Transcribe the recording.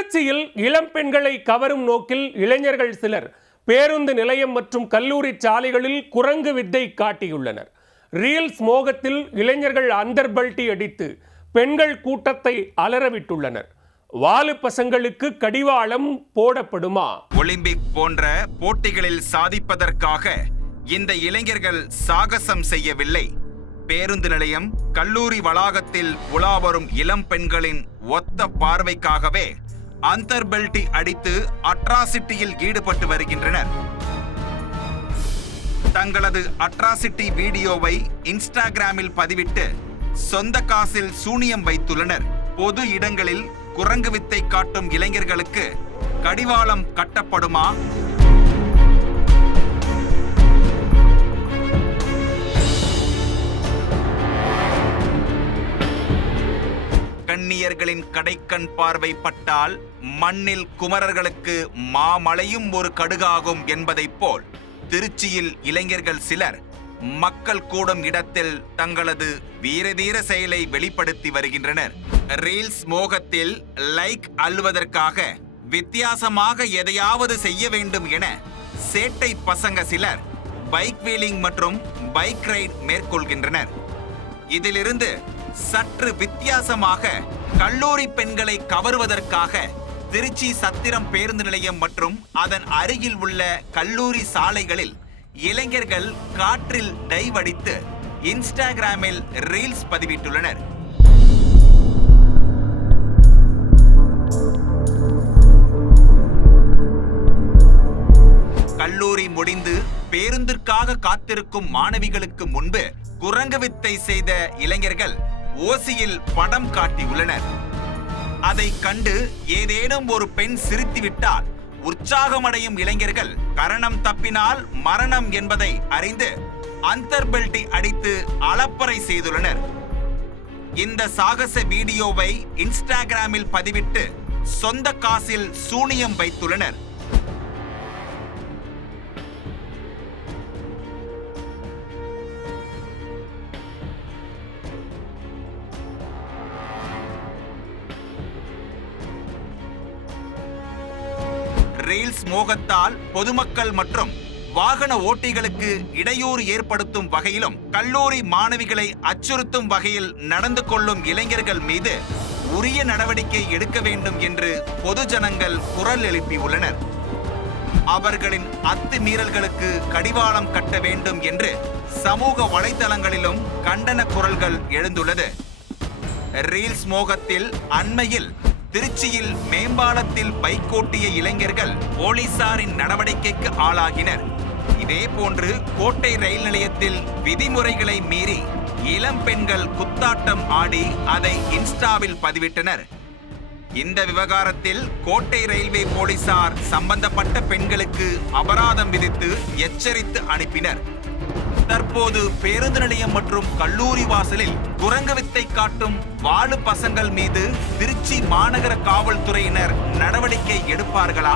திருச்சியில் இளம் பெண்களை கவரும் நோக்கில் இளைஞர்கள் சிலர் பேருந்து நிலையம் மற்றும் கல்லூரி சாலைகளில் குரங்கு வித்தை காட்டியுள்ளனர். ரீல்ஸ் மோகத்தில் இளைஞர்கள் அந்தர்பல்ட்டி அடித்து பெண்கள் கூட்டத்தை அலறவிட்டுள்ளனர். வாலு பசங்களுக்கு கடிவாளம் போடப்படுமா? ஒலிம்பிக் போன்ற போட்டிகளில் சாதிப்பதற்காக இந்த இளைஞர்கள் சாகசம் செய்யவில்லை. பேருந்து நிலையம் கல்லூரி வளாகத்தில் உலா வரும் இளம் பெண்களின் ஒத்த பார்வைக்காகவே அந்தர்பெல்டி அடித்து அட்ராசிட்டியில் ஈடுபட்டு வருகின்றனர். தங்களது அட்ராசிட்டி வீடியோவை இன்ஸ்டாகிராமில் பதிவிட்டு சொந்த காசில் சூனியம் வைத்துள்ளனர். பொது இடங்களில் குரங்கு வித்தை காட்டும் இளைஞர்களுக்கு கடிவாளம் கட்டப்படுமா? கண்ணியர்களின் கடைக்கண் பார்வை பட்டால் மண்ணில் குமரர்களுக்கு மாமலையும் ஒரு கடுகாகும் என்பதைப் போல் திருச்சியில் இளைஞர்கள் சிலர் மக்கள் கூடும் இடத்தில் தங்களது வீரதீர செயலை வெளிப்படுத்தி வருகின்றனர். ரீல்ஸ் மோகத்தில் லைக் அள்ளுவதற்காக வித்தியாசமாக எதையாவது செய்ய வேண்டும் என சேட்டை பசங்க சிலர் பைக் வீலிங் மற்றும் பைக் ரைட் மேற்கொள்கின்றனர். இதிலிருந்து சற்று வித்தியாசமாக கல்லூரி பெண்களை கவருவதற்காக திருச்சி சத்திரம் பேருந்து நிலையம் மற்றும் அதன் அருகில் உள்ள கல்லூரி சாலைகளில் இளைஞர்கள் காற்றில் டைவடித்து இன்ஸ்டாகிராமில் ரீல்ஸ் பதிவிட்டுள்ளனர். கல்லூரி முடிந்து பேருந்திற்காக காத்திருக்கும் மாணவிகளுக்கு முன்பு குரங்கு வித்தை செய்த இளைஞர்கள் ஓசியில் படம் காட்டியுள்ளனர் அதை கண்டு ஏதேனும் ஒரு பெண் சிரித்துவிட்டால் உற்சாகமடையும் இளைஞர்கள் கரணம் தப்பினால் மரணம் என்பதை அறிந்து அந்தர்பெல்ட்டி அடித்து அளப்பறை செய்துள்ளனர். இந்த சாகச வீடியோவை இன்ஸ்டாகிராமில் பதிவிட்டு சொந்த காசில் சூனியம் வைத்துள்ளனர். ரீல்ஸ் மோகத்தால் பொதுமக்கள் மற்றும் வாகன ஓட்டிகளுக்கு இடையூறு ஏற்படுத்தும் வகையிலும் கல்லூரி மாணவிகளை அச்சுறுத்தும் வகையில் நடந்து கொள்ளும் இளைஞர்கள் மீது உரிய நடவடிக்கை எடுக்க வேண்டும் என்று பொதுஜனங்கள் குரல் எழுப்பியுள்ளனர் அவர்களின் அத்துமீறல்களுக்கு கடிவாளம் கட்ட வேண்டும் என்று சமூக வலைதளங்களிலும் கண்டன குரல்கள் எழுந்துள்ளது. ரீல்ஸ் மோகத்தில் அண்மையில் திருச்சியில் மேம்பாலத்தில் பைக் ஓட்டிய இளைஞர்கள் போலீசாரின் நடவடிக்கைக்கு ஆளாகினர். இதேபோன்று கோட்டை ரயில் நிலையத்தில் விதிமுறைகளை மீறி இளம் பெண்கள் குத்தாட்டம் ஆடி அதை இன்ஸ்டாவில் பதிவிட்டனர். இந்த விவகாரத்தில் கோட்டை ரயில்வே போலீசார் சம்பந்தப்பட்ட பெண்களுக்கு அபராதம் விதித்து எச்சரித்து அனுப்பினர். தற்போது பேருந்து நிலையம் மற்றும் கல்லூரி வாசலில் குரங்கு வித்தை காட்டும் வாழு பசங்கள் மீது திருச்சி மாநகர காவல்துறையினர் நடவடிக்கை எடுப்பார்களா?